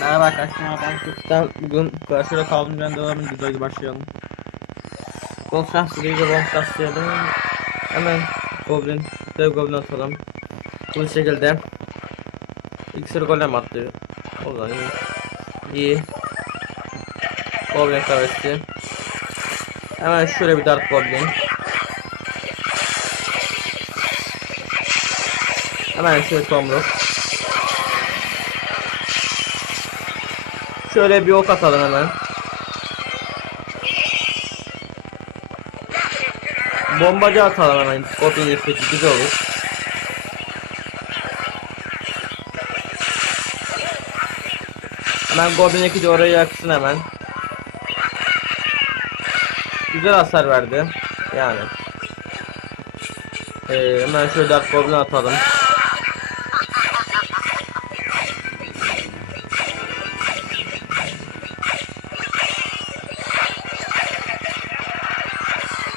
Merhaba arkadaşlar ben Türk'ten bugün karşıda kaldığım yerden devam ediyoruz hadi başlayalım. Bol şans dileğiyle bol şans diyelim. Hemen Goblin, dev Goblin atalım. Bu şekilde İksir golem attı. O zaman iyi. İyi. Goblin kahvesi. Hemen şöyle bir Dark Goblin. Hemen şöyle Tomruk. Şöyle bir ok atalım hemen. Bombacı atalım hemen. Goblin yıkıcı güzel olur. Hemen Goblin yıkıcı orayı yaksın hemen. Güzel hasar verdi. Yani. Ee, hemen şöyle Dark Goblin atalım.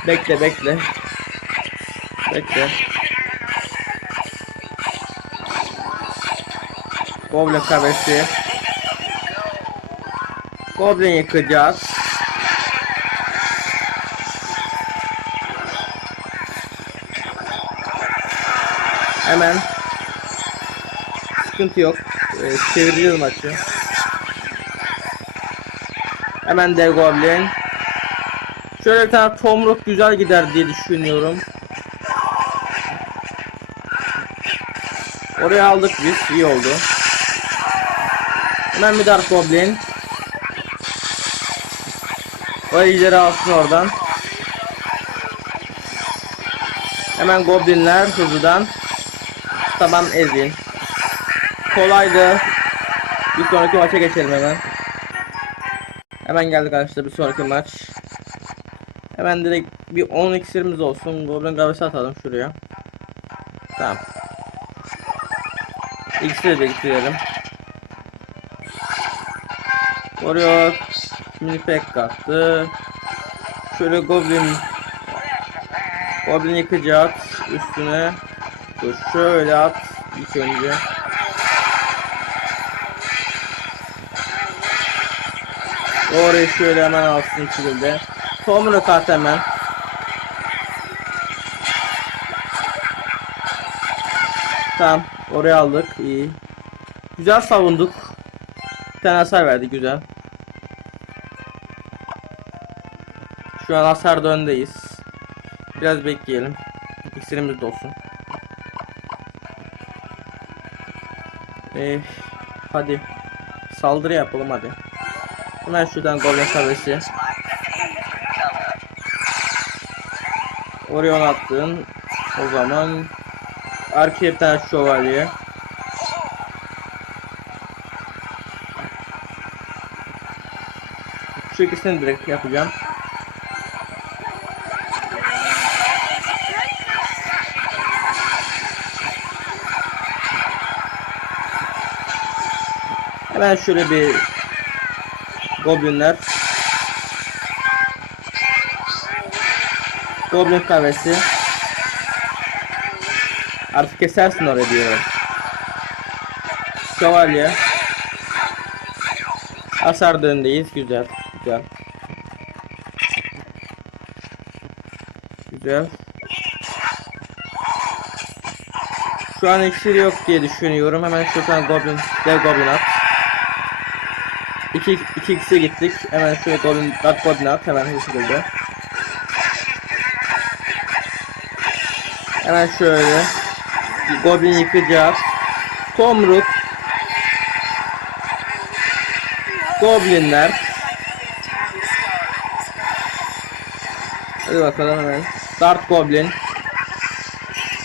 Bekle bekle. Bekle. Goblin kahvesi. Goblin yıkacağız. Hemen. Sıkıntı yok. Ee, çevireceğiz maçı. Hemen dev goblin. Şöyle bir tane tomruk güzel gider diye düşünüyorum. Oraya aldık biz. iyi oldu. Hemen bir Dark Goblin. O ejderi alsın oradan. Hemen Goblinler hızlıdan. Tamam ezin. Kolaydı. Bir sonraki maça geçelim hemen. Hemen geldik arkadaşlar bir sonraki maç. Hemen direkt bir 10 iksirimiz olsun. Goblin kahvesi atalım şuraya. Tamam. İksiri de getirelim. Warrior mini pack kattı. Şöyle goblin Goblin yıkıcı at üstüne. Dur şöyle at ilk önce. Orayı şöyle hemen alsın şekilde. Tomruk at hemen. Tamam. Oraya aldık. iyi. Güzel savunduk. Bir tane hasar verdi güzel. Şu an hasar öndeyiz. Biraz bekleyelim. İksirimiz dolsun. Eh, hadi. Saldırı yapalım hadi. Hemen şuradan golden kahvesi. Orion attın. O zaman arkaya bir tane şövalye. Şu ikisini direkt yapacağım. Hemen şöyle bir goblinler. Goblin kahvesi. Artık kesersin oraya diyorum. Şövalye. Hasar döndeyiz. Güzel. Güzel. Güzel. Şu an iksir yok diye düşünüyorum. Hemen şuradan goblin, dev goblin at. 2 2 2'ye gittik. Hemen şöyle goblin, dark goblin at hemen hızlı şekilde. Hemen şöyle. Goblin yıkacağız. Tomruk Goblinler. Hadi bakalım hemen. Dart Goblin.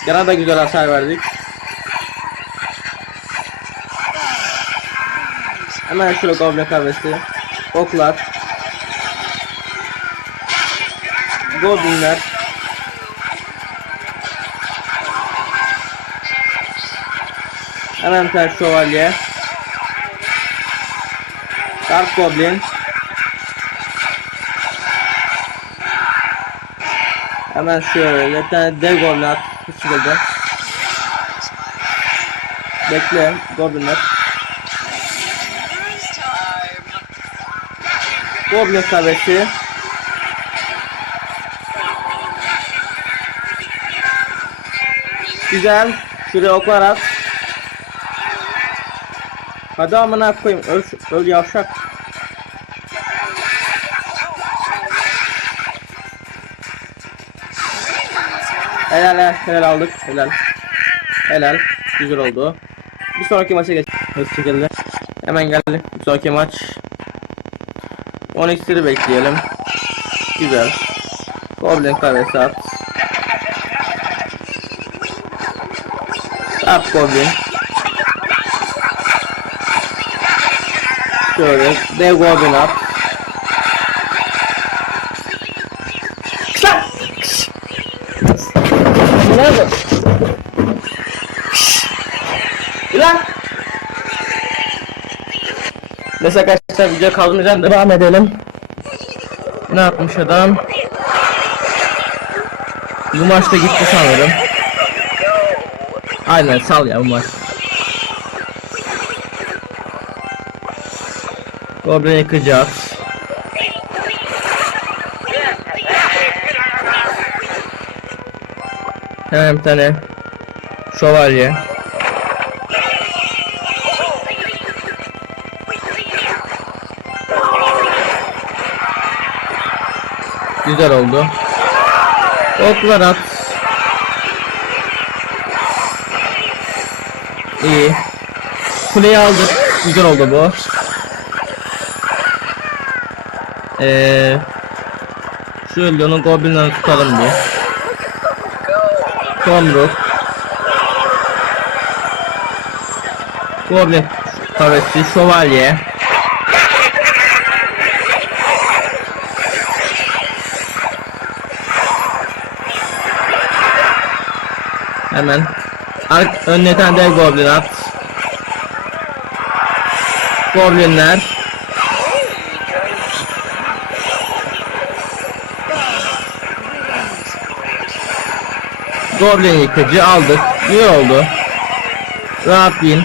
Gene de güzel hasar verdik. Hemen şöyle Goblin kahvesi. Oklar. Goblinler Hemen tane şövalye Dark Goblin Hemen şöyle bir tane dev goblin at şekilde Bekle goblinler Goblin kahvesi. Güzel. Şuraya oklar at. Hadi amına koyayım. Öl, öl yavşak. Helal helal, aldık. Helal. Helal. Güzel oldu. Bir sonraki maça geç. Hızlı şekilde. Hemen geldi. Bir sonraki maç. 10 iksiri bekleyelim. Güzel. Goblin kahvesi at. At Goblin. Şöyle. Dev Goblin at. Kısa. Nerede? Ulan! Neyse arkadaşlar video kaldırmayacağım devam edelim. Ne yapmış adam? Bu maçta gitti sanırım. Aynen sal ya bu maç. Goblin at. Hemen bir tane şövalye. Güzel oldu. Oklar at. İyi. Kuleyi aldık. Güzel oldu bu. Eee şu Leon'un Goblin'den tutalım bir. Tomruk. Goblin kahvesi, şövalye. Hemen Ark önüne tane dev goblin at. Goblinler. Goblin yıkıcı aldık. İyi oldu. Rahat bin.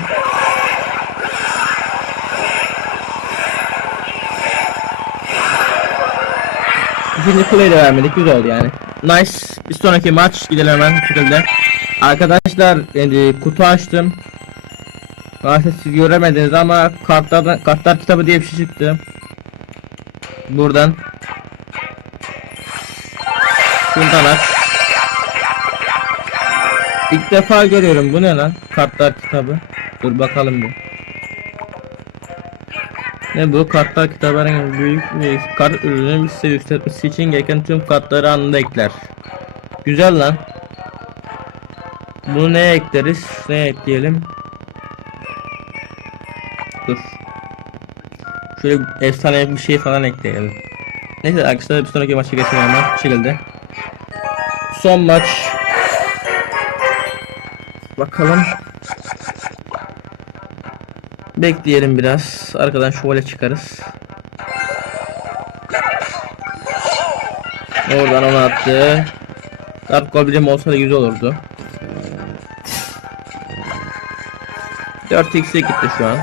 İkinci kuleyi de vermedik. Güzel oldu yani. Nice. Bir sonraki maç gidelim hemen şekilde. Arkadaşlar yani kutu açtım. Maalesef siz göremediniz ama kartlardan kartlar kitabı diye bir şey çıktı. Buradan. Şundan aç. İlk defa görüyorum bu ne lan? Kartlar kitabı. Dur bakalım bir. Ne bu? Kartlar kitabının büyük bir kart ürünü size yükseltmesi için gereken tüm kartları anında ekler. Güzel lan. Bunu neye ekleriz? Ne ekleyelim? Dur. Şöyle efsane bir şey falan ekleyelim. Neyse arkadaşlar bir sonraki maça geçelim hemen şekilde. Son maç. Bakalım. Bekleyelim biraz. Arkadan şövalye çıkarız. Oradan onu attı. Dark Goblin olsa da güzel olurdu. 4x'e gitti şu an.